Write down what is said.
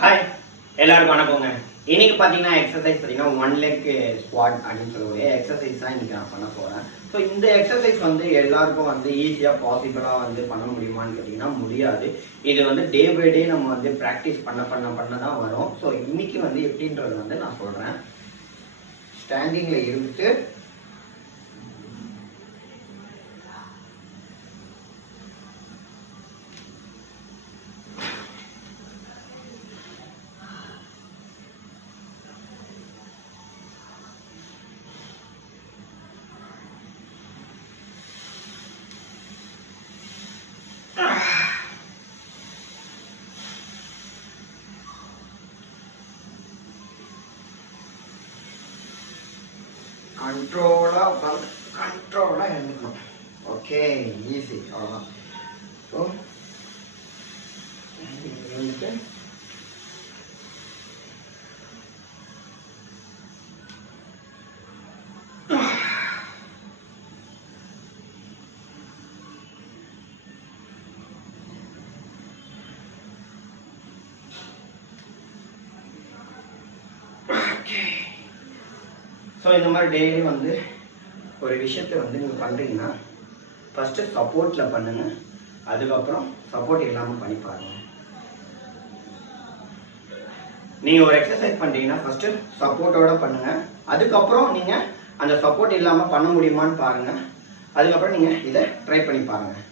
Hi எல்லாருக்கும் வணக்கங்க. இன்னைக்கு பார்த்தீங்கன்னா எக்ஸசைஸ் பார்த்தீங்கன்னா 1 leg squat அப்படின்னு சொல்லக்கூடிய எக்ஸசைஸ் தான் இன்னைக்கு நான் பண்ண போகிறேன். ஸோ இந்த எக்ஸசைஸ் வந்து எல்லாருக்கும் வந்து ஈஸியாக பாசிபிளாக வந்து பண்ண முடியுமான்னு கேட்டிங்கன்னா முடியாது. இது வந்து டே பை டே நம்ம வந்து ப்ராக்டிஸ் பண்ண தான் வரும். ஸோ இன்னைக்கு வந்து எப்படின்றது வந்து நான் சொல்கிறேன். ஸ்டாண்டிங்கில் இருந்துட்டு கண்ட்ரோலாக இருந்துக்கணும். ஓகே, ஈஸி, அவ்வளோதான். ஸோ இருந்துட்டு ஸோ இந்த மாதிரி டெய்லி வந்து ஒரு விஷயத்தை வந்து நீங்கள் பண்ணுறீங்கன்னா ஃபஸ்ட்டு சப்போர்ட்டில் பண்ணுங்கள், அதுக்கப்புறம் சப்போர்ட் இல்லாமல் பண்ணி பாருங்கள். நீங்கள் ஒரு எக்ஸசைஸ் பண்ணுறீங்கன்னா ஃபஸ்ட்டு சப்போர்ட்டோடு பண்ணுங்கள், அதுக்கப்புறம் நீங்கள் அந்த சப்போர்ட் இல்லாமல் பண்ண முடியுமான்னு பாருங்கள், அதுக்கப்புறம் நீங்கள் இதை ட்ரை பண்ணி பாருங்கள்.